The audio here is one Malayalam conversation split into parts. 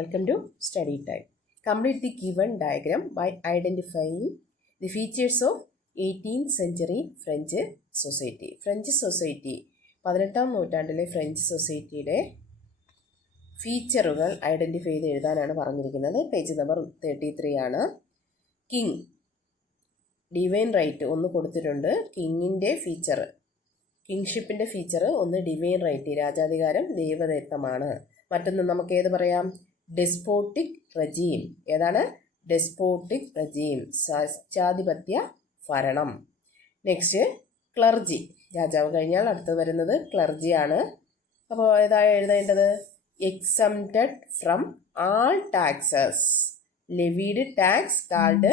Welcome to study time. Complete the given diagram by identifying the features of 18th century French society. French society 18ാം നൂറ്റാണ്ടിലെ ഫ്രഞ്ച് സൊസൈറ്റിയുടെ ഫീച്ചറുകൾ ഐഡൻറ്റിഫൈ ചെയ്ത് എഴുതാനാണ് പറഞ്ഞിരിക്കുന്നത്. പേജ് നമ്പർ 33 ആണ്. കിങ്, ഡിവൈൻ റൈറ്റ് ഒന്ന് കൊടുത്തിട്ടുണ്ട്. കിങ്ങിൻ്റെ ഫീച്ചർ, കിങ്ഷിപ്പിൻ്റെ ഫീച്ചർ ഒന്ന് ഡിവൈൻ റൈറ്റ്, രാജാധികാരം ദൈവദത്തമാണ്. മറ്റൊന്ന് നമുക്ക് ഏത് പറയാം? Despotic regime. ഏതാണ്? ഡെസ്പോട്ടിക് റെജീം, സ്വേച്ഛാധിപത്യ ഭരണം. നെക്സ്റ്റ് ക്ലർജി, രാജാവ് കഴിഞ്ഞാൽ അടുത്ത് വരുന്നത് ക്ലർജിയാണ്. അപ്പോൾ ഏതാണ് എഴുതേണ്ടത്? Exempted from all taxes, levied tax called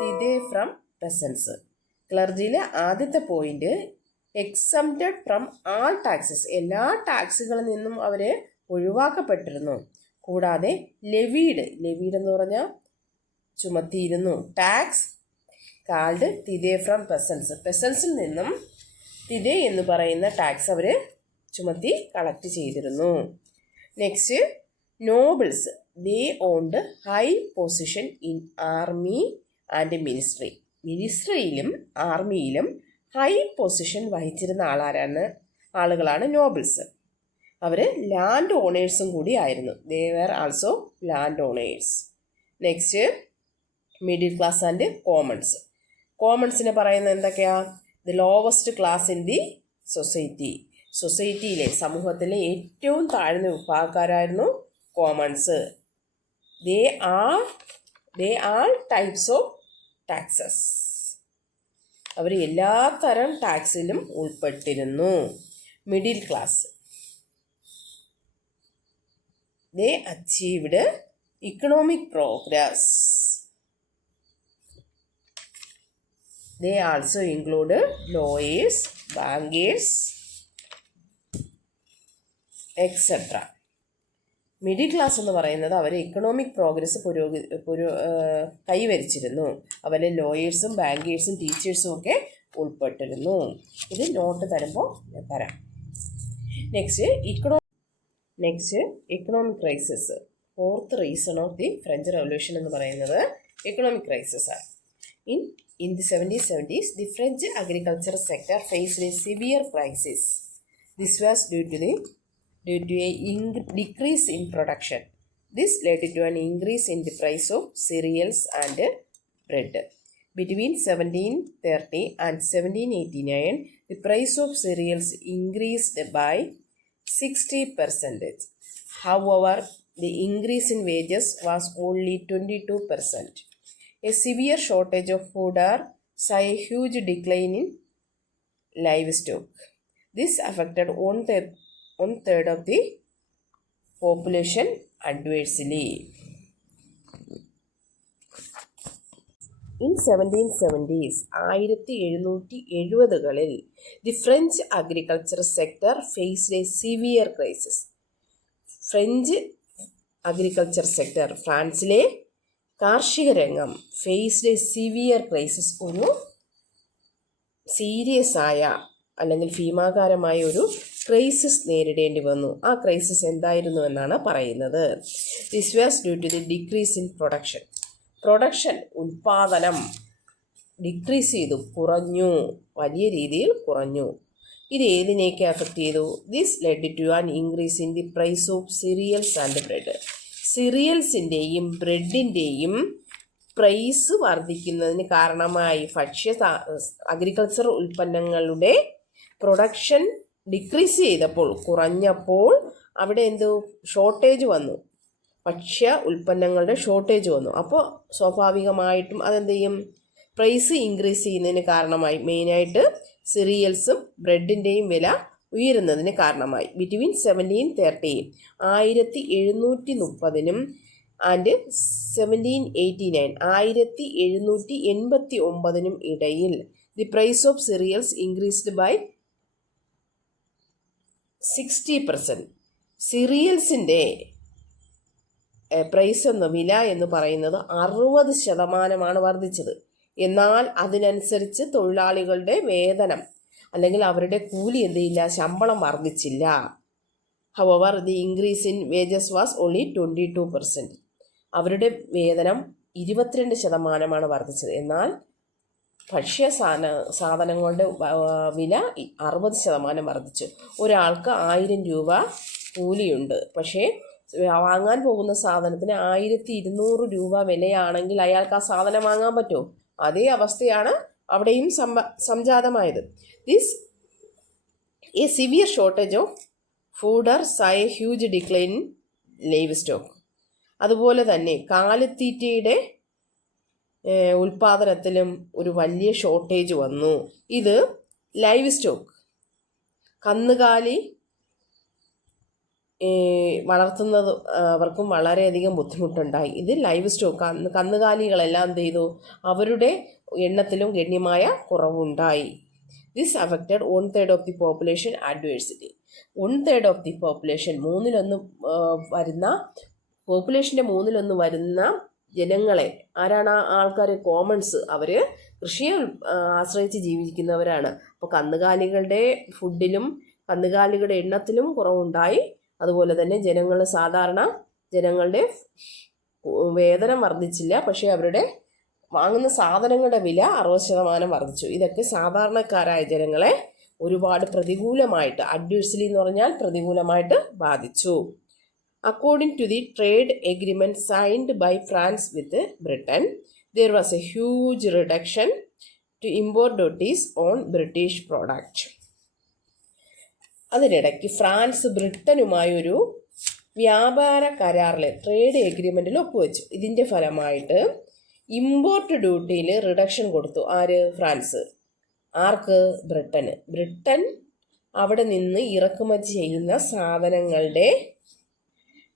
tithe from peasants. ക്ലർജിയിലെ ആദ്യത്തെ point exempted from all taxes, എല്ലാ ടാക്സുകളിൽ നിന്നും അവർ ഒഴിവാക്കപ്പെട്ടിരുന്നു. കൂടാതെ ലെവീഡ് എന്ന് പറഞ്ഞാൽ ചുമത്തിയിരുന്നു. Tax called tithe from peasants, പെസൻസിൽ നിന്നും തിദേ എന്ന് പറയുന്ന ടാക്സ് അവർ ചുമത്തി കളക്ട് ചെയ്തിരുന്നു. Next nobles, they owned high position in army and ministry. മിനിസ്ട്രിയിലും ആർമിയിലും ഹൈ പൊസിഷൻ വഹിച്ചിരുന്ന ആളുകളാണ് നോബിൾസ്. അവർ ലാൻഡ് ഓണേഴ്സും കൂടി ആയിരുന്നു. They were also land owners. Next middle class and commons. കോമൺസിനെ പറയുന്നത് എന്തൊക്കെയാ? The lowest class in the society. സൊസൈറ്റിയിലെ, സമൂഹത്തിലെ ഏറ്റവും താഴ്ന്ന വിഭാഗക്കാരായിരുന്നു commons. They all types of taxes, അവർ എല്ലാ തരം ടാക്സിലും ഉൾപ്പെട്ടിരുന്നു. Middle class, they achieved economic progress. They also included lawyers, bankers, etc. Middle class എന്ന് പറയുന്നത് അവർ എക്കണോമിക് പ്രോഗ്രസ് കൈവരിച്ചിരുന്നു. അവരെ ലോയേഴ്സും ബാങ്കേഴ്സും ടീച്ചേഴ്സും ഒക്കെ ഉൾപ്പെട്ടിരുന്നു. ഇത് നോട്ട് തരുമ്പോൾ ഞാൻ തരാം. Next economic crisis. Fourth reason of the French revolution എന്ന് പറയുന്നത് എക്കണോമിക് ക്രൈസിസ് ആണ്. In the 1770s the French agriculture sector faced a severe crisis. This was due to a decrease in production. This led to an increase in the price of cereals and bread. Between 1730 and 1789, the price of cereals increased by 60%. However, the increase in wages was only 22%. A severe shortage of fodder saw a huge decline in livestock. This affected one third of the population adversely. In 1770s, 1770കളിൽ the French agriculture sector faced a severe crisis. French agriculture sector, ഫ്രാൻസിലെ കാർഷിക രംഗം ഫേസ്ഡ് എ സിവിയർ ക്രൈസിസ്, ഒരു സീരിയസ് ആയ അല്ലെങ്കിൽ ഭീമാകാരമായ ഒരു ക്രൈസിസ് നേരിടേണ്ടി വന്നു. ആ ക്രൈസിസ് എന്തായിരുന്നു എന്നാണ് പറയുന്നത്. This was due to the decrease in production, ഉൽപാദനം ഡിക്രീസ് ചെയ്തു, കുറഞ്ഞു, വലിയ രീതിയിൽ കുറഞ്ഞു. ഇത് ഏതിനെയൊക്കെ അഫക്റ്റ് ചെയ്തു? This led to an increase in the price of cereals and bread. സിറിയൽസിൻ്റെയും ബ്രെഡിൻ്റെയും പ്രൈസ് വർദ്ധിക്കുന്നതിന് കാരണമായി അഗ്രികൾച്ചർ ഉൽപ്പന്നങ്ങളുടെ പ്രൊഡക്ഷൻ ഡിക്രീസ് ചെയ്തപ്പോൾ, കുറഞ്ഞപ്പോൾ അവിടെ ഷോർട്ടേജ് വന്നു, ഭക്ഷ്യ ഉൽപ്പന്നങ്ങളുടെ ഷോർട്ടേജ് വന്നു. അപ്പോൾ സ്വാഭാവികമായിട്ടും അതെന്ത് ചെയ്യും? പ്രൈസ് ഇൻക്രീസ് ചെയ്യുന്നതിന് കാരണമായി. മെയിനായിട്ട് സിറിയൽസും ബ്രെഡിൻ്റെയും വില ഉയരുന്നതിന് കാരണമായി. ബിറ്റ്വീൻ 1730 1730 ആൻഡ് 1789 1789 ഇടയിൽ the price of cereals increased by 60%. സിറിയൽസിൻ്റെ പ്രൈസ് വില എന്ന് പറയുന്നത് 60% വർദ്ധിച്ചത്. എന്നാൽ അതിനനുസരിച്ച് തൊഴിലാളികളുടെ വേതനം അല്ലെങ്കിൽ അവരുടെ കൂലി ശമ്പളം വർദ്ധിച്ചില്ല. However the increase in wages was only 22%. അവരുടെ വേതനം 22% വർദ്ധിച്ചത്. എന്നാൽ ഭക്ഷ്യ സാധനങ്ങളുടെ വില 60% വർദ്ധിച്ചു. ഒരാൾക്ക് 1000 രൂപ കൂലിയുണ്ട്, പക്ഷേ വാങ്ങാൻ പോകുന്ന സാധനത്തിന് 1200 രൂപ വിലയാണെങ്കിൽ അയാൾക്ക് ആ സാധനം വാങ്ങാൻ പറ്റുമോ? അതേ അവസ്ഥയാണ് അവിടെയും സംജാതമായത്. This a severe shortage of fodder സൈ huge decline in livestock. അതുപോലെ തന്നെ കാലിത്തീറ്റയുടെ ഉൽപാദനത്തിലും ഒരു വലിയ ഷോർട്ടേജ് വന്നു. ഇത് ലൈവ് സ്റ്റോക്ക്, കന്നുകാലി വളർത്തുന്നത് അവർക്കും വളരെയധികം ബുദ്ധിമുട്ടുണ്ടായി. ഇത് ലൈവ് സ്റ്റോക്ക്, കന്നുകാലികളെല്ലാം എന്ത് ചെയ്തു? അവരുടെ എണ്ണത്തിലും ഗണ്യമായ കുറവുണ്ടായി. This affected 1/3 of the population adversity. 1/3 of the population, പോപ്പുലേഷൻ്റെ 1/3 വരുന്ന ജനങ്ങളെ, ആരാണ് ആ ആൾക്കാർ? കോമൺസ്. അവർ കൃഷിയെ ആശ്രയിച്ച് ജീവിക്കുന്നവരാണ്. അപ്പോൾ കന്നുകാലികളുടെ ഫുഡിലും കന്നുകാലികളുടെ എണ്ണത്തിലും കുറവുണ്ടായി. അതുപോലെ തന്നെ സാധാരണ ജനങ്ങളുടെ വേതനം വർദ്ധിച്ചില്ല, പക്ഷേ അവരുടെ വാങ്ങുന്ന സാധനങ്ങളുടെ വില 60% വർദ്ധിച്ചു. ഇതൊക്കെ സാധാരണക്കാരായ ജനങ്ങളെ ഒരുപാട് പ്രതികൂലമായിട്ട്, അഡ്വേഴ്സ്ലി എന്ന് പറഞ്ഞാൽ പ്രതികൂലമായിട്ട് ബാധിച്ചു. According to the trade agreement signed by France with Britain, there was a huge reduction to import duties on British product. അതിനിടയ്ക്ക് ഫ്രാൻസ് ബ്രിട്ടനുമായൊരു വ്യാപാര കരാറിൽ, ട്രേഡ് എഗ്രിമെൻറ്റിൽ ഒപ്പുവെച്ചു. ഇതിൻ്റെ ഫലമായിട്ട് ഇമ്പോർട്ട് ഡ്യൂട്ടിയിൽ റിഡക്ഷൻ കൊടുത്തു. ആര്? ഫ്രാൻസ്. ആർക്ക്? ബ്രിട്ടന്. ബ്രിട്ടൻ അവിടെ നിന്ന് ഇറക്കുമതി ചെയ്യുന്ന സാധനങ്ങളുടെ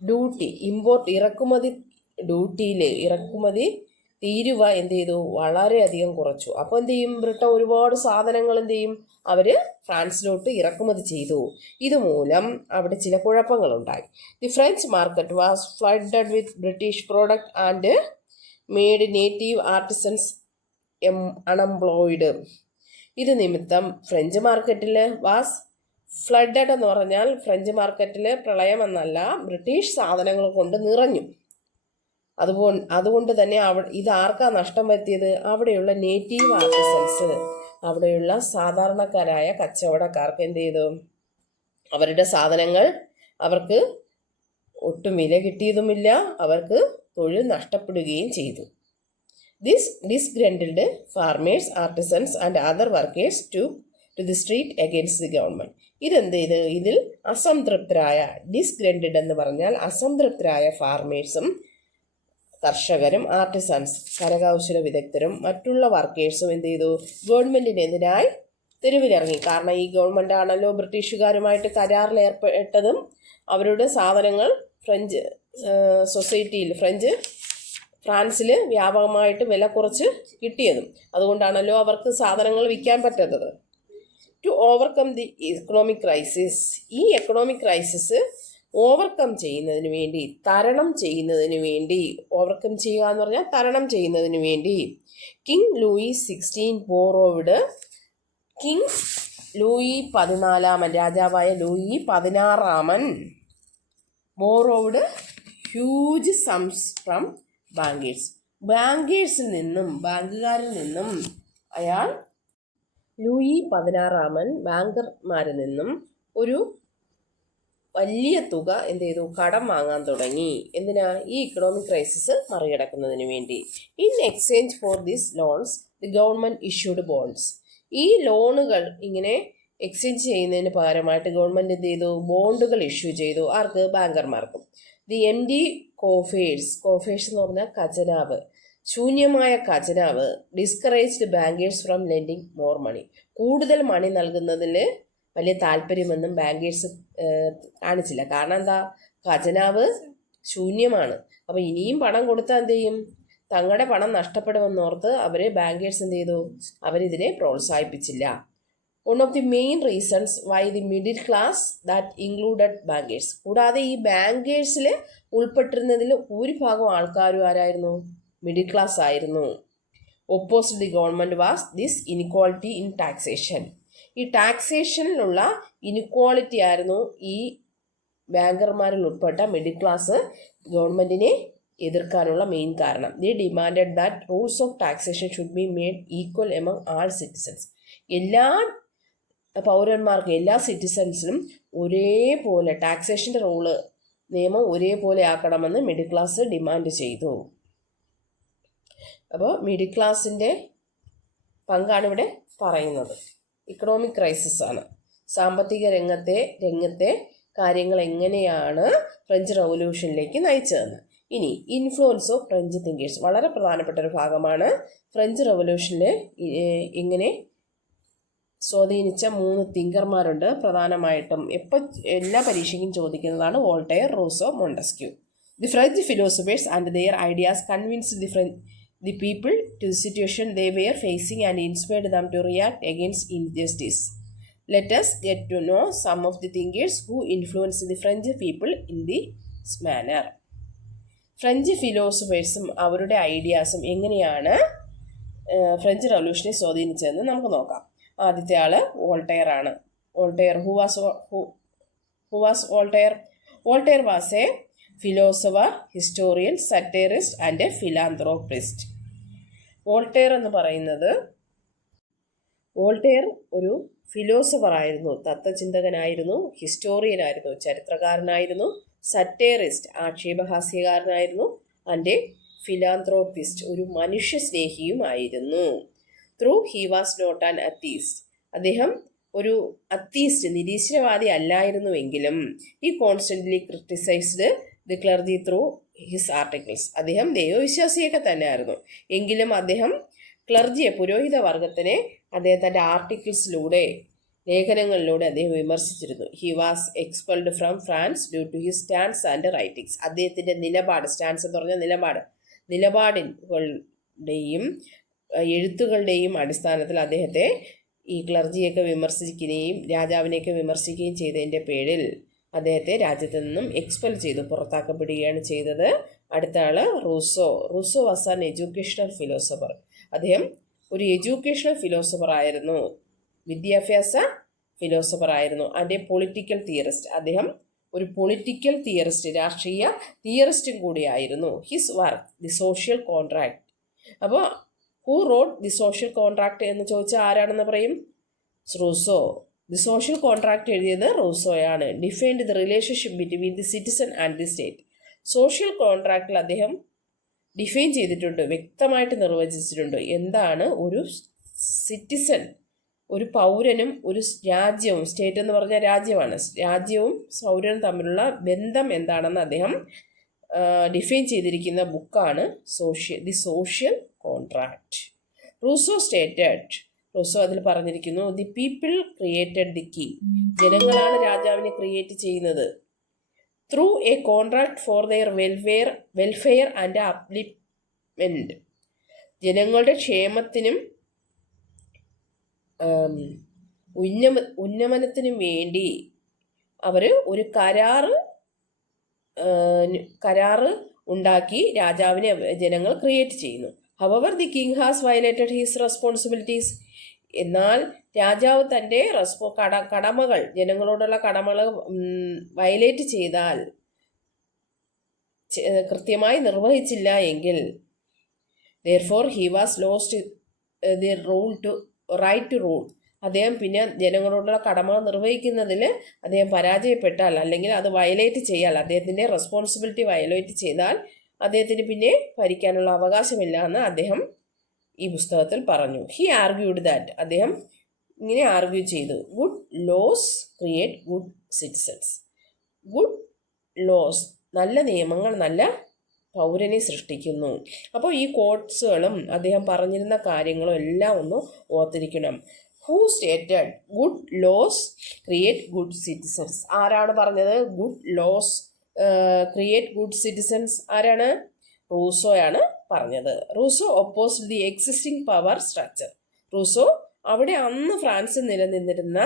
ഡ്യൂട്ടി, ഇറക്കുമതി ഡ്യൂട്ടിയിൽ ഇറക്കുമതി തീരുവ എന്ത് ചെയ്തു? വളരെയധികം കുറച്ചു. അപ്പോൾ എന്ത് ചെയ്യും? ബ്രിട്ടൻ ഒരുപാട് സാധനങ്ങൾ എന്ത് ചെയ്യും? അവർ ഫ്രാൻസിലോട്ട് ഇറക്കുമതി ചെയ്തു. ഇതുമൂലം അവിടെ ചില കുഴപ്പങ്ങളുണ്ടായി. The French market was flooded with British product and made native artisans unemployed. ഇത് നിമിത്തം ഫ്രഞ്ച് മാർക്കറ്റിൽ വാസ് ഫ്ലഡഡ് എന്ന് പറഞ്ഞാൽ ഫ്രഞ്ച് മാർക്കറ്റിൽ പ്രളയം എന്നല്ല, ബ്രിട്ടീഷ് സാധനങ്ങൾ കൊണ്ട് നിറഞ്ഞു. അതുകൊണ്ട് തന്നെ ഇത് ആർക്കാ നഷ്ടം വരുത്തിയത്? അവിടെയുള്ള നേറ്റീവ് ആർട്ടിസൻസ്, അവിടെയുള്ള സാധാരണക്കാരായ കച്ചവടക്കാർക്ക് എന്ത് ചെയ്തു? അവരുടെ സാധനങ്ങൾ അവർക്ക് ഒട്ടും വില കിട്ടിയതുമില്ല, അവർക്ക് തൊഴിൽ നഷ്ടപ്പെടുകയും ചെയ്തു. This disgruntled farmers, artisans and other workers to the street against the government. ഇതെന്ത് ചെയ്ത്? ഇതിൽ അസംതൃപ്തരായ, ഡിസ്ഗ്രണ്ടഡ് എന്ന് പറഞ്ഞാൽ അസംതൃപ്തരായ ഫാർമേഴ്സും കർഷകരും, ആർട്ടിസൻസ് കരകൗശല വിദഗ്ധരും മറ്റുള്ള വർക്കേഴ്സും എന്ത് ചെയ്തു? ഗവൺമെൻറ്റിനെതിരായി തെരുവിലിറങ്ങി. കാരണം ഈ ഗവൺമെൻറ് ആണല്ലോ ബ്രിട്ടീഷുകാരുമായിട്ട് കരാറിൽ ഏർപ്പെട്ടതും അവരുടെ സാധനങ്ങൾ ഫ്രഞ്ച് സൊസൈറ്റിയിൽ, ഫ്രാൻസിൽ വ്യാപകമായിട്ട് വില കുറച്ച് കിട്ടിയതും. അതുകൊണ്ടാണല്ലോ അവർക്ക് സാധനങ്ങൾ വിൽക്കാൻ പറ്റാത്തത്. To overcome the economic crisis, ഈ എക്കണോമിക് ക്രൈസിസ് ഓവർകം ചെയ്യുന്നതിന് വേണ്ടി, തരണം ചെയ്യുന്നതിന് വേണ്ടി, ഓവർകം ചെയ്യുക എന്ന് പറഞ്ഞാൽ തരണം ചെയ്യുന്നതിന് വേണ്ടി കിങ് ലൂയി 16 ബോറോവിഡ്, കിങ് ലൂയി 14, രാജാവായ ലൂയി 16 ബോറോവിഡ് ഹ്യൂജ് സംസ് ഫ്രം ബാങ്കേഴ്സ്. ബാങ്കുകാരിൽ നിന്നും അയാൾ ലൂയി 16 ബാങ്കർമാരിൽ നിന്നും ഒരു വലിയ തുക എന്ത് ചെയ്തു? കടം വാങ്ങാൻ തുടങ്ങി. എന്തിനാ? ഈ ഇക്കണോമിക് ക്രൈസിസ് മറികടക്കുന്നതിന് വേണ്ടി. In exchange for these loans the government issued bonds. ഈ ലോണുകൾ ഇങ്ങനെ എക്സ്ചേഞ്ച് ചെയ്യുന്നതിന് പകരമായിട്ട് ഗവൺമെൻറ് എന്ത് ചെയ്തു? ബോണ്ടുകൾ ഇഷ്യൂ ചെയ്തു. ആർക്ക്? ബാങ്കർമാർക്കും. ദി എം ഡി കോഫേഴ്സ് എന്ന് പറഞ്ഞാൽ ഖജനാവ്, ശൂന്യമായ ഖജനാവ് discouraged bankers from lending more money. കൂടുതൽ മണി നൽകുന്നതിൽ വലിയ താല്പര്യമൊന്നും ബാങ്കേഴ്സ് കാണിച്ചില്ല. കാരണം എന്താ? ഖജനാവ് ശൂന്യമാണ്. അപ്പോൾ ഇനിയും പണം കൊടുത്താൽ എന്ത് ചെയ്യും? തങ്ങളുടെ പണം നഷ്ടപ്പെടുമെന്നോർത്ത് ബാങ്കേഴ്സ് എന്ത് ചെയ്തു? അവരിതിനെ പ്രോത്സാഹിപ്പിച്ചില്ല. One of the main reasons why the middle class that included bankers. കൂടാതെ ഈ ബാങ്കേഴ്സിൽ ഉൾപ്പെട്ടിരുന്നതിൽ ഭൂരിഭാഗം ആൾക്കാരും ആരായിരുന്നു? മിഡിൽ ക്ലാസ് ആയിരുന്നു. Opposite the government was this inequality in taxation. ഈ ടാക്സേഷനിലുള്ള ഇനിക്വാളിറ്റി ആയിരുന്നു ഈ ബാങ്കർമാരിൽ ഉൾപ്പെട്ട മിഡിൽ ക്ലാസ് ഗവൺമെൻറ്റിനെ എതിർക്കാനുള്ള മെയിൻ കാരണം. The demanded that rules of taxation should be made equal among all citizens. എല്ലാ പൗരന്മാർക്കും, എല്ലാ സിറ്റിസൺസിനും ഒരേപോലെ ടാക്സേഷൻ്റെ നിയമം ഒരേപോലെ ആക്കണമെന്ന് മിഡിൽ ക്ലാസ് ഡിമാൻഡ് ചെയ്തു. അപ്പോൾ മിഡിൽ ക്ലാസിൻ്റെ പങ്കാണ് ഇവിടെ പറയുന്നത്. ഇക്കണോമിക് ക്രൈസിസ് ആണ്. സാമ്പത്തിക രംഗത്തെ കാര്യങ്ങൾ എങ്ങനെയാണ് ഫ്രഞ്ച് റവല്യൂഷനിലേക്ക് നയിച്ചതെന്ന്. ഇനി ഇൻഫ്ലുവൻസ് ഓഫ് ഫ്രഞ്ച് തിങ്കേഴ്സ് വളരെ പ്രധാനപ്പെട്ട ഒരു ഭാഗമാണ്. ഫ്രഞ്ച് റവല്യൂഷനിൽ ഇങ്ങനെ സ്വാധീനിച്ച 3 തിങ്കർമാരുണ്ട്. പ്രധാനമായിട്ടും എല്ലാ പരീക്ഷയ്ക്കും ചോദിക്കുന്നതാണ് Voltaire, Rousseau, Montesquieu. The French philosophers and their ideas convinced the people to the situation they were facing and inspired them to react against injustice. Let us get to know some of the thinkers who influenced the French people in this manner. French ഫിലോസഫേഴ്സും അവരുടെ ഐഡിയാസും എങ്ങനെയാണ് ഫ്രഞ്ച് റവല്യൂഷനെ സ്വാധീനിച്ചതെന്ന് നമുക്ക് നോക്കാം. ആദ്യത്തെ ആൾ വോൾട്ടയർ ആണ്. Voltaire who was Voltaire? Voltaire was a philosopher, historian, satirist and a philanthropist. Voltaire എന്ന് പറയുന്നത്, വോൾട്ടയർ ഒരു ഫിലോസഫർ ആയിരുന്നു, തത്വചിന്തകനായിരുന്നു, ഹിസ്റ്റോറിയനായിരുന്നു, ചരിത്രകാരനായിരുന്നു, സറ്റൈറിസ്റ്റ് ആക്ഷേപഹാസ്യകാരനായിരുന്നു, ആൻഡ് ഫിലാന്ത്രോപ്പിസ്റ്റ് ഒരു മനുഷ്യസ്നേഹിയും ആയിരുന്നു. He was not an atheist. അദ്ദേഹം ഒരു അത്തീസ്റ്റ്, നിരീശ്വരവാദി അല്ലായിരുന്നുവെങ്കിലും he constantly criticised the clergy through his articles. അദ്ദേഹം ദൈവവിശ്വാസിയൊക്കെ തന്നെയായിരുന്നു, എങ്കിലും അദ്ദേഹം ക്ലർജിയെ, പുരോഹിത വർഗത്തിനെ അദ്ദേഹത്തിൻ്റെ ആർട്ടിക്കിൾസിലൂടെ, ലേഖനങ്ങളിലൂടെ അദ്ദേഹം വിമർശിച്ചിരുന്നു. He was expelled from France due to his stands and writings. അദ്ദേഹത്തിൻ്റെ നിലപാട്, സ്റ്റാൻഡ്സ് എന്ന് പറഞ്ഞാൽ നിലപാടുകളുടെയും എഴുത്തുകളുടെയും അടിസ്ഥാനത്തിൽ അദ്ദേഹത്തെ ഈ ക്ലർജിയൊക്കെ വിമർശിക്കുകയും രാജാവിനെയൊക്കെ വിമർശിക്കുകയും ചെയ്തതിൻ്റെ പേരിൽ അദ്ദേഹത്തെ രാജ്യത്തു നിന്നും എക്സ്പെൽ ചെയ്തു, പുറത്താക്കപ്പെടുകയാണ് ചെയ്തത്. അടുത്ത ആൾ Rousseau. Rousseau was an educational philosopher. അദ്ദേഹം ഒരു എഡ്യൂക്കേഷണൽ ഫിലോസഫർ ആയിരുന്നു, വിദ്യാഭ്യാസ ഫിലോസഫർ ആയിരുന്നു. And a political theorist. അദ്ദേഹം ഒരു പൊളിറ്റിക്കൽ തിയറിസ്റ്റ്, രാഷ്ട്രീയ തിയറിസ്റ്റും കൂടിയായിരുന്നു. His work the social contract. അപ്പോൾ who wrote the social contract എന്ന് ചോദിച്ചാൽ ആരാണെന്ന് പറയും? റൂസോ. ദി സോഷ്യൽ കോൺട്രാക്ട് എഴുതിയത് റൂസോയാണ്. Defined the relationship between the citizen and the state. Social കോൺട്രാക്റ്റിൽ അദ്ദേഹം ഡിഫൈൻ ചെയ്തിട്ടുണ്ട്, വ്യക്തമായിട്ട് നിർവചിച്ചിട്ടുണ്ട്. എന്താണ് ഒരു സിറ്റിസൺ, ഒരു പൗരനും ഒരു രാജ്യവും, സ്റ്റേറ്റ് എന്ന് പറഞ്ഞാൽ രാജ്യമാണ്, രാജ്യവും പൗരനും തമ്മിലുള്ള ബന്ധം എന്താണെന്ന് അദ്ദേഹം ഡിഫൈൻ ചെയ്തിരിക്കുന്ന ബുക്കാണ് the social contract. Rousseau stated, Rousseau അതിൽ പറഞ്ഞിരിക്കുന്നു, the people created the king. ജനങ്ങളാണ് രാജാവിനെ ക്രിയേറ്റ് ചെയ്യുന്നത്. Through a contract for their welfare and upliftment. ജനങ്ങളുടെ ക്ഷേമത്തിനും ഉന്നമനത്തിനും വേണ്ടി അവർ ഒരു കരാറ് ഉണ്ടാക്കി രാജാവിനെ ജനങ്ങൾ ക്രിയേറ്റ് ചെയ്യുന്നു. However the king has violated his responsibilities. എന്നാൽ രാജാവ് തൻ്റെ കടമകൾ, ജനങ്ങളോടുള്ള കടമകൾ വയലേറ്റ് ചെയ്താൽ, കൃത്യമായി നിർവഹിച്ചില്ല എങ്കിൽ, therefore he was lost the right to rule. അദ്ദേഹം പിന്നെ ജനങ്ങളോടുള്ള കടമകൾ നിർവഹിക്കുന്നതിൽ അദ്ദേഹം പരാജയപ്പെട്ടാൽ, അല്ലെങ്കിൽ അത് വയലേറ്റ് ചെയ്യാൽ, അദ്ദേഹത്തിൻ്റെ റെസ്പോൺസിബിലിറ്റി വയലേറ്റ് ചെയ്താൽ അദ്ദേഹത്തിന് പിന്നെ ഭരിക്കാനുള്ള അവകാശമില്ല എന്ന് അദ്ദേഹം ഈ പുസ്തകത്തിൽ പറഞ്ഞു. ഹി ആർഗ്യൂഡ് ദാറ്റ്, അദ്ദേഹം ഇങ്ങനെ ആർഗ്യൂ ചെയ്തു, good laws create good citizens. Good laws, നല്ല നിയമങ്ങൾ നല്ല പൗരനെ സൃഷ്ടിക്കുന്നു. അപ്പോൾ ഈ കോട്ട്സുകളും അദ്ദേഹം പറഞ്ഞിരുന്ന കാര്യങ്ങളും എല്ലാം ഒന്ന് ഓർത്തിരിക്കണം. Who stated good laws create good citizens? ആരാണ് പറഞ്ഞത് good laws create good citizens? ആരാണ്? റൂസോയാണ് പറഞ്ഞത്. Rousseau opposed the existing power structure. റൂസോ അവിടെ അന്ന് ഫ്രാൻസിൽ നിലനിന്നിരുന്ന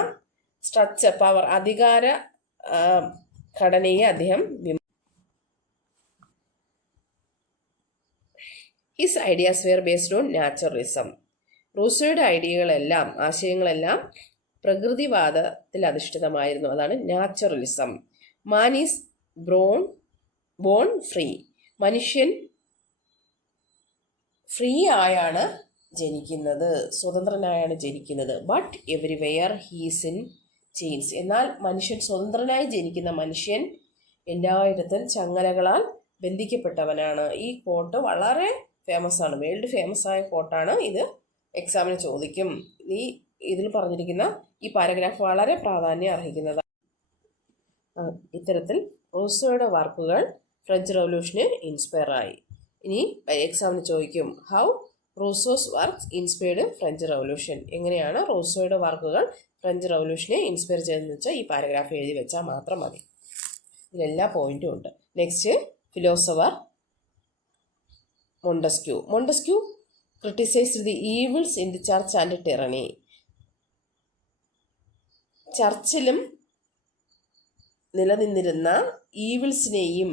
സ്ട്രക്ചർ, പവർ, അധികാര ഘടനയെ അദ്ദേഹം his ideas were based on naturalism. റൂസോയുടെ ആശയങ്ങളെല്ലാം പ്രകൃതിവാദത്തിൽ അധിഷ്ഠിതമായിരുന്നു. അതാണ് naturalism. Man is born free. മനുഷ്യൻ ഫ്രീ ആയാണ് ജനിക്കുന്നത്, സ്വതന്ത്രനായാണ് ജനിക്കുന്നത്. But everywhere he's in chains. എന്നാൽ മനുഷ്യൻ സ്വതന്ത്രനായി ജനിക്കുന്ന മനുഷ്യൻ എല്ലായിടത്തും ചങ്ങലകളാൽ ബന്ധിക്കപ്പെട്ടവനാണ്. ഈ കോട്ട് വളരെ ഫേമസ് ആണ്, വേൾഡ് ഫേമസ് ആയ കോട്ടാണ്. ഇത് എക്സാമിന് ചോദിക്കും. ഇതിൽ പറഞ്ഞിരിക്കുന്ന ഈ പാരഗ്രാഫ് വളരെ പ്രാധാന്യം അർഹിക്കുന്നതാണ്. ഇത്തരത്തിൽ റൂസോയുടെ വർക്കുകൾ ഫ്രഞ്ച് റവല്യൂഷന് ഇൻസ്പയർ ആയി. ഇനി എക്സാമിന് ചോദിക്കും, how Rousseau's works inspired French revolution. എങ്ങനെയാണ് റൂസോയുടെ വർക്കുകൾ ഫ്രഞ്ച് റവല്യൂഷനെ ഇൻസ്പയർ ചെയ്തതെന്ന് വെച്ചാൽ ഈ പാരഗ്രാഫ് എഴുതി വെച്ചാൽ മാത്രം മതി. ഇതിലെല്ലാ പോയിന്റും ഉണ്ട്. Next, philosopher Montesquieu criticised the evils in the church and tyranny. ചർച്ചിലും നിലനിന്നിരുന്ന ഈവിൾസിനെയും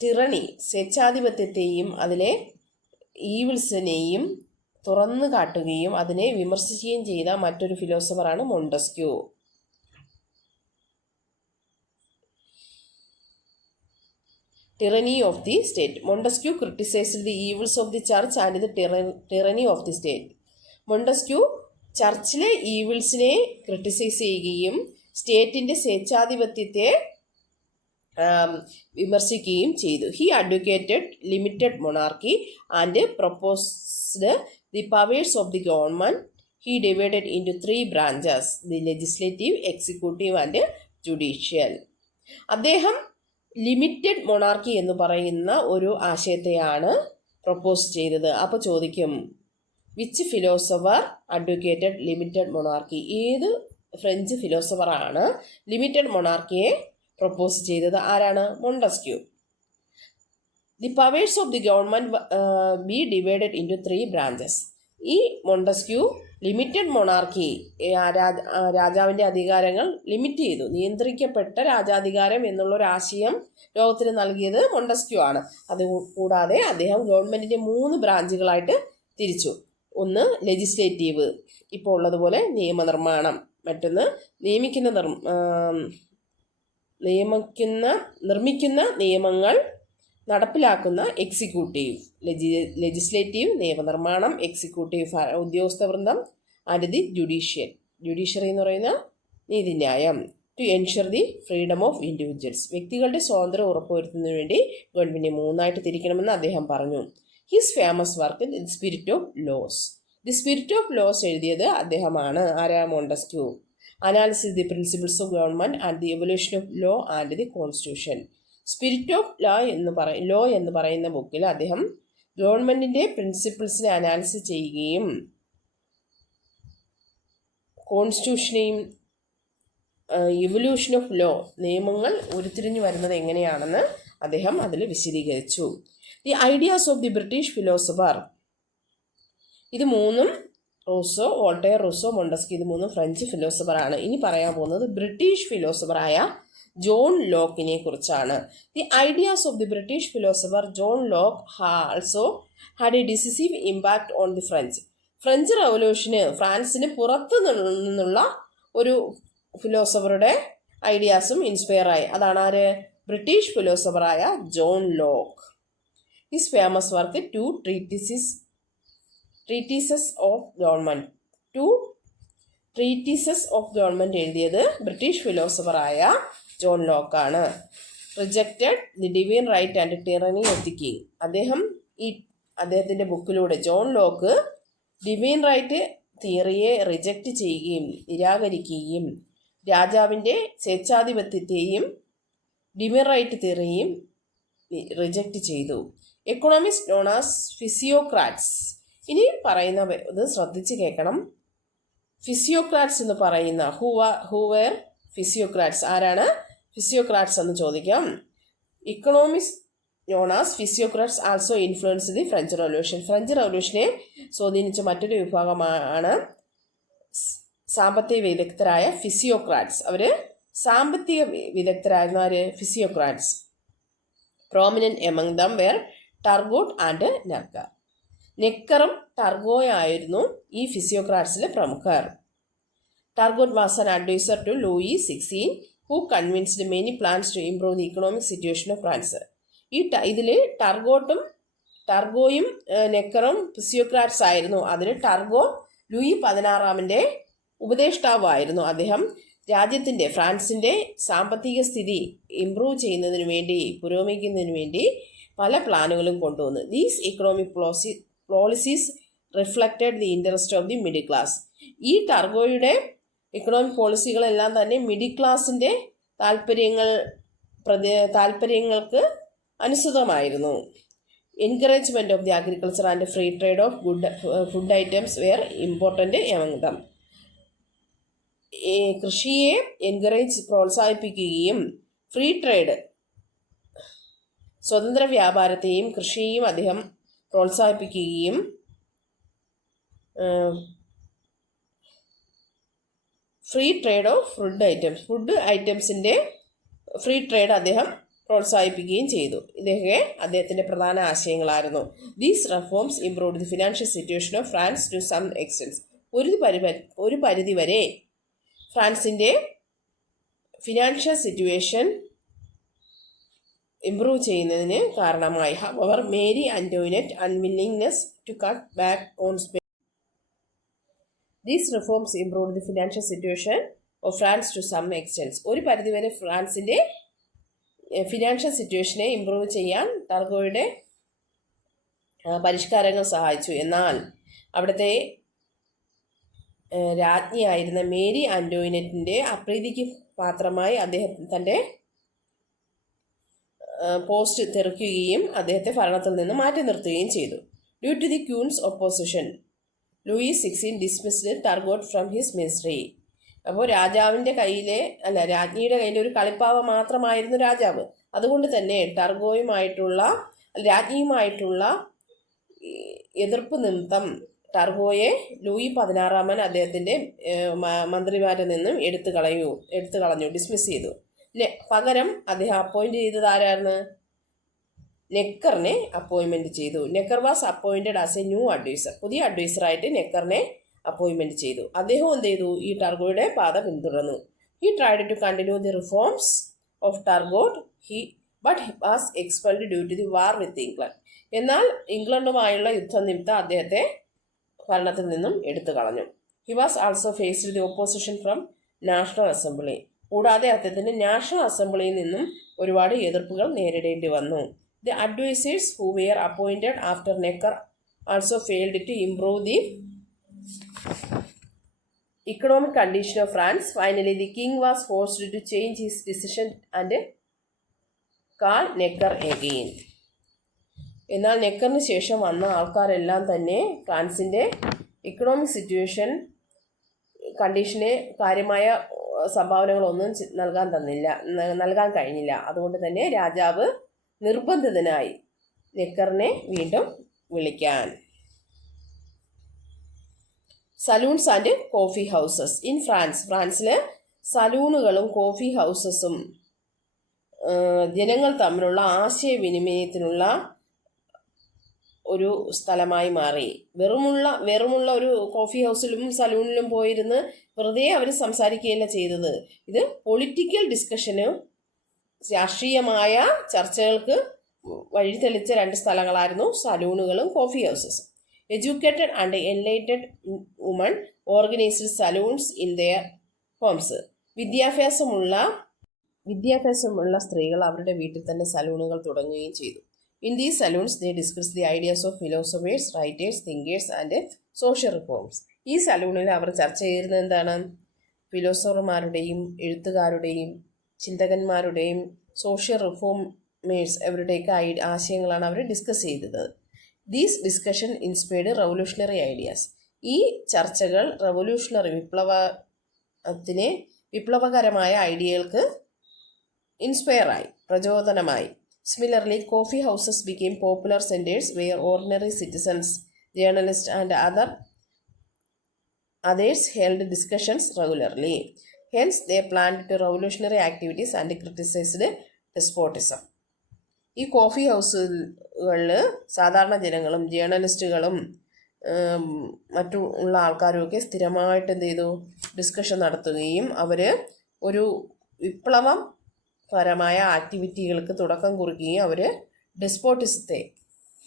ടിറണി സ്വേച്ഛാധിപത്യത്തെയും അതിലെ ഈവിൾസിനെയും തുറന്നു കാട്ടുകയും അതിനെ വിമർശിക്കുകയും ചെയ്ത മറ്റൊരു ഫിലോസഫറാണ് Montesquieu. Tyranny of the state. Montesquieu criticized the evils of the church and the tyranny of the state. Montesquieu ചർച്ചിലെ ഈവിൾസിനെ ക്രിട്ടിസൈസ് ചെയ്യുകയും സ്റ്റേറ്റിൻ്റെ സ്വേച്ഛാധിപത്യത്തെ വിമർശിക്കുകയും ചെയ്തു. He advocated limited monarchy and proposed the powers of the government. He divided into 3 branches, the legislative, executive and judicial. അദ്ദേഹം ലിമിറ്റഡ് മൊണാർക്കി എന്ന് പറയുന്ന ഒരു ആശയത്തെയാണ് പ്രൊപ്പോസ് ചെയ്തത്. അപ്പോൾ ചോദിക്കും, which philosopher advocated limited monarchy? ഏത് ഫ്രഞ്ച് ഫിലോസഫറാണ് ലിമിറ്റഡ് മൊണാർക്കിയെ പ്രൊപ്പോസ് ചെയ്തത്? ആരാണ്? Montesquieu. The powers of the government be divided into 3 branches. ഈ മോണ്ടസ്ക്യൂ ലിമിറ്റഡ് മൊണാർക്കി, രാജാവിൻ്റെ അധികാരങ്ങൾ ലിമിറ്റ് ചെയ്തു, നിയന്ത്രിക്കപ്പെട്ട രാജാധികാരം എന്നുള്ളൊരാശയം ലോകത്തിന് നൽകിയത് മോണ്ടസ്ക്യൂ ആണ്. അതുകൂടാതെ അദ്ദേഹം ഗവൺമെൻറ്റിൻ്റെ 3 ബ്രാഞ്ചുകളായിട്ട് തിരിച്ചു. ഒന്ന് ലെജിസ്ലേറ്റീവ്, ഇപ്പോൾ ഉള്ളതുപോലെ നിയമനിർമ്മാണം. മറ്റൊന്ന് നിർമ്മിക്കുന്ന നിയമങ്ങൾ നടപ്പിലാക്കുന്ന എക്സിക്യൂട്ടീവ്. ലെജിസ്ലേറ്റീവ് നിയമനിർമ്മാണം, എക്സിക്യൂട്ടീവ് ഉദ്യോഗസ്ഥ വൃന്ദം, ആൻഡ് ദി ജുഡീഷ്യറി എന്ന് പറയുന്ന നീതിന്യായം. To ensure the freedom of individuals. വ്യക്തികളുടെ സ്വാതന്ത്ര്യം ഉറപ്പുവരുത്തുന്നതിന് വേണ്ടി ഗവൺമെൻറ്റിനെ 3ആയിട്ട് തിരിക്കണമെന്ന് അദ്ദേഹം പറഞ്ഞു. His famous work the spirit of laws. The spirit of laws എഴുതിയത് അദ്ദേഹമാണ്. ആരാ? Montesquieu. Analysis the principles of government and the evolution of law and the constitution. Spirit of law എന്ന് പറയുന്ന ബുക്കിൽ അദ്ദേഹം ഗവൺമെൻറ്റിൻ്റെ പ്രിൻസിപ്പിൾസിനെ അനാലിസിസ് ചെയ്യുകയും കോൺസ്റ്റിറ്റ്യൂഷനെയും എവല്യൂഷൻ ഓഫ് ലോ, നിയമങ്ങൾ ഉരുത്തിരിഞ്ഞു വരുന്നത് എങ്ങനെയാണെന്ന് അദ്ദേഹം അതിൽ വിശദീകരിച്ചു. The ideas of the British philosopher. ഇത് 3ഉം റൂസോ, വോൾട്ടയർ, റൂസോ, മോണ്ടസ്ക്യൂ, ഇത് 3ഉം ഫ്രഞ്ച് ഫിലോസഫറാണ്. ഇനി പറയാൻ പോകുന്നത് ബ്രിട്ടീഷ് ഫിലോസഫറായ ജോൺ ലോക്കിനെ കുറിച്ചാണ്. The ideas of the British philosopher John Locke also had a decisive impact on the French. French റവല്യൂഷന് ഫ്രാൻസിന് പുറത്തു നിന്നുള്ള ഒരു ഫിലോസഫറുടെ ഐഡിയാസും ഇൻസ്പയർ ആയി. അതാണ് ആര്? ബ്രിട്ടീഷ് ഫിലോസഫറായ John Locke. His famous work two treatises of government. Treatises of government എഴുതിയത് ബ്രിട്ടീഷ് ഫിലോസഫറായ ജോൺ ലോക്കാണ്. Rejected the divine right and tyranny of the king. അദ്ദേഹത്തിൻ്റെ ബുക്കിലൂടെ ജോൺ ലോക്ക് ഡിവൈൻ റൈറ്റ് തിയറിയെ റിജക്റ്റ് ചെയ്യുകയും നിരാകരിക്കുകയും രാജാവിൻ്റെ സ്വേച്ഛാധിപത്യത്തെയും ഡിവൈൻ റൈറ്റ് തിയറിയും റിജക്റ്റ് ചെയ്തു. Economist known as physiocrats. ഇനി പറയുന്ന ഇത് ശ്രദ്ധിച്ച് കേൾക്കണം. ഫിസിയോക്രാറ്റ്സ് എന്ന് പറയുന്ന ഹൂ വെയർ ഫിസിയോക്രാറ്റ്സ്? ആരാണ് ഫിസിയോക്രാറ്റ്സ് എന്ന് ചോദിക്കാം. Economist known as physiocrats also influence the French revolution. French റവല്യൂഷനെ സ്വാധീനിച്ച മറ്റൊരു വിഭാഗമാണ് സാമ്പത്തിക വിദഗ്ധരായ ഫിസിയോക്രാറ്റ്സ്. അവർ സാമ്പത്തിക വിദഗ്ധരായിരുന്ന physiocrats. Prominent among them were Turgot and Necker. നെക്കറും ടർഗോയായിരുന്നു ഈ ഫിസിയോക്രാറ്റ്സിലെ പ്രമുഖർ. Turgot was an adviser to Louis 16. Who convinced many plans to improve the economic situation of France. ഇതിൽ ടർഗോയും നെക്കറും ഫിസിയോക്രാറ്റ്സ് ആയിരുന്നു. അതിൽ ടർഗോ ലൂയി 16 ഉപദേഷ്ടാവായിരുന്നു. അദ്ദേഹം രാജ്യത്തിൻ്റെ ഫ്രാൻസിൻ്റെ സാമ്പത്തിക സ്ഥിതി ഇംപ്രൂവ് ചെയ്യുന്നതിന് വേണ്ടി പുരോഗമിക്കുന്നതിന് വേണ്ടി പല പ്ലാനുകളും കൊണ്ടുവന്നു. These economic policies reflected the interest of the middle class. ഈ ടർഗോയുടെ ഇക്കണോമിക് പോളിസികളെല്ലാം തന്നെ മിഡിൽ ക്ലാസിൻ്റെ താല്പര്യങ്ങൾക്ക് അനുസൃതമായിരുന്നു. Encouragement of the agriculture and free trade of food items were important among them. കൃഷിയെ പ്രോത്സാഹിപ്പിക്കുകയും ഫ്രീ ട്രേഡ് സ്വതന്ത്ര വ്യാപാരത്തെയും കൃഷിയെയും അദ്ദേഹം പ്രോത്സാഹിപ്പിക്കുകയും ഫ്രീ ട്രേഡ് ഓഫ് ഫുഡ് ഐറ്റംസിൻ്റെ ഫ്രീ ട്രേഡ് അദ്ദേഹം പ്രോത്സാഹിപ്പിക്കുകയും ചെയ്തു. ഇതൊക്കെ അദ്ദേഹത്തിൻ്റെ പ്രധാന ആശയങ്ങളായിരുന്നു. These reforms improved the financial situation of France to some extent. ഒരു പരിധിവരെ ഫ്രാൻസിൻ്റെ ഫിനാൻഷ്യൽ സിറ്റുവേഷൻ ഇംപ്രൂവ് ചെയ്യുന്നതിന് കാരണമായി. However Marie Antoinette unwillingness to cut back on spending. These reforms improved the financial situation of France to some extent. ഒരു പരിധിവരെ ഫ്രാൻസിൻ്റെ ഫിനാൻഷ്യൽ സിറ്റുവേഷനെ ഇംപ്രൂവ് ചെയ്യാൻ ടർഗോയുടെ പരിഷ്കാരങ്ങൾ സഹായിച്ചു. എന്നാൽ അവിടുത്തെ രാജ്ഞിയായിരുന്ന മേരി ആന്റോയിനറ്റിൻ്റെ അപ്രീതിക്ക് പാത്രമായി അദ്ദേഹം തൻ്റെ പോസ്റ്റ് തെറിക്കുകയും അദ്ദേഹത്തെ ഭരണത്തിൽ നിന്ന് മാറ്റി നിർത്തുകയും ചെയ്തു. Due to the queen's opposition Louis 16 dismissed Turgot from his ministry. അപ്പോൾ രാജ്ഞിയുടെ കയ്യിലെ ഒരു കളിപ്പാവ മാത്രമായിരുന്നു രാജാവ്. അതുകൊണ്ട് തന്നെ രാജ്ഞിയുമായിട്ടുള്ള എതിർപ്പ് നിമിത്തം ടർഗോയെ ലൂയി 16 അദ്ദേഹത്തിൻ്റെ മന്ത്രിമാരിൽ നിന്നും എടുത്തു കളഞ്ഞു, ഡിസ്മിസ് ചെയ്തു. പകരം അദ്ദേഹം അപ്പോയിന്റ് ചെയ്തത് ആരായിരുന്നു? നെക്കറിനെ അപ്പോയിൻമെൻറ്റ് ചെയ്തു. Necker was appointed as a new adviser. പുതിയ അഡ്വൈസറായിട്ട് നെക്കറിനെ അപ്പോയിൻമെൻറ്റ് ചെയ്തു. അദ്ദേഹം എന്ത് ചെയ്തു? ഈ ടർഗോയുടെ പാത പിന്തുടർന്നു. He tried to continue the reforms of Turgot but was expelled due to the war with England. എന്നാൽ ഇംഗ്ലണ്ടുമായുള്ള യുദ്ധം നിമിത്തം അദ്ദേഹത്തെ ഭരണത്തിൽ നിന്നും എടുത്തു കളഞ്ഞു. He was also faced the opposition from national assembly. കൂടാതെ അദ്ദേഹത്തിന് നാഷണൽ അസംബ്ലിയിൽ നിന്നും ഒരുപാട് എതിർപ്പുകൾ നേരിടേണ്ടി വന്നു. The advisers who were appointed after Necker also failed to improve the economic condition of France. Finally, the king was forced to change his decision and call Necker again. എന്നാൽ നെക്കറിന് ശേഷം വന്ന ആൾക്കാരെല്ലാം തന്നെ ഫ്രാൻസിൻ്റെ ഇക്കണോമിക് കണ്ടീഷനെ കാര്യമായ സംഭാവനകളൊന്നും നൽകാൻ കഴിഞ്ഞില്ല. അതുകൊണ്ട് തന്നെ രാജാവ് നിർബന്ധിതനായി നെക്കറിനെ വീണ്ടും വിളിക്കാൻ. Salons and coffee houses in ഫ്രാൻസിൽ സലൂണുകളും കോഫി ഹൗസസും ജനങ്ങൾ തമ്മിലുള്ള ആശയവിനിമയത്തിനുള്ള ഒരു സ്ഥലമായി മാറി. വെറുമുള്ള ഒരു കോഫി ഹൗസിലും സലൂണിലും പോയിരുന്ന് വെറുതെ അവർ സംസാരിക്കുകയല്ല ചെയ്തത്. ഇത് പൊളിറ്റിക്കൽ ഡിസ്കഷനും രാഷ്ട്രീയമായ ചർച്ചകൾക്ക് വഴിതെളിച്ച 2 സ്ഥലങ്ങളായിരുന്നു സലൂണുകളും coffee ഹൗസസും. Educated and enlightened women organized saloons in their homes. വിദ്യാഭ്യാസമുള്ള സ്ത്രീകൾ അവരുടെ വീട്ടിൽ തന്നെ സലൂണുകൾ തുടങ്ങുകയും ചെയ്തു. In these saloons they discussed the ideas of philosophers, writers, thinkers and social reforms. ഈ സലൂണിൽ അവർ ചർച്ച ചെയ്യുന്നത് എന്താണ്? ഫിലോസഫർമാരുടെയും എഴുത്തുകാരുടെയും ചിന്തകന്മാരുടെയും സോഷ്യൽ റിഫോമേഴ്സ് അവരുടെയൊക്കെ ആശയങ്ങളാണ് അവർ ഡിസ്കസ് ചെയ്തത്. These discussion inspired revolutionary ideas. ഈ ചർച്ചകൾ വിപ്ലവകരമായ ഐഡിയകൾക്ക് ഇൻസ്പയറായി, പ്രചോദനമായി. Similarly coffee houses became popular centres where ordinary citizens, journalist and others held discussions regularly. Hence they planned to revolutionary activities and criticized despotism. ഈ കോഫി ഹൗസുകളിൽ സാധാരണ ജനങ്ങളും ജേർണലിസ്റ്റുകളും മറ്റുള്ള ആൾക്കാരുമൊക്കെ സ്ഥിരമായിട്ട് എന്ത് ചെയ്തു? ഡിസ്കഷൻ നടത്തുകയും അവർ ഒരു വിപ്ലവം പരമായ ആക്ടിവിറ്റികൾക്ക് തുടക്കം കുറിക്കുകയും അവർ ഡെസ്പോട്ടിസത്തെ,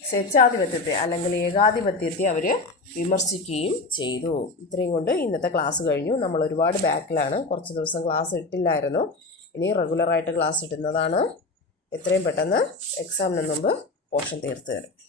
സ്വേച്ഛാധിപത്യത്തെ അല്ലെങ്കിൽ ഏകാധിപത്യത്തെ അവർ വിമർശിക്കുകയും ചെയ്തു. ഇത്രയും കൊണ്ട് ഇന്നത്തെ ക്ലാസ് കഴിഞ്ഞു. നമ്മൾ ഒരുപാട് ബാക്കിലാണ്. കുറച്ച് ദിവസം ക്ലാസ് ഇട്ടില്ലായിരുന്നു. ഇനി റെഗുലറായിട്ട് ക്ലാസ് ഇടുന്നതാണ്. എത്രയും പെട്ടെന്ന് എക്സാമിന് മുമ്പ് പോർഷൻ തീർത്ത് തരും.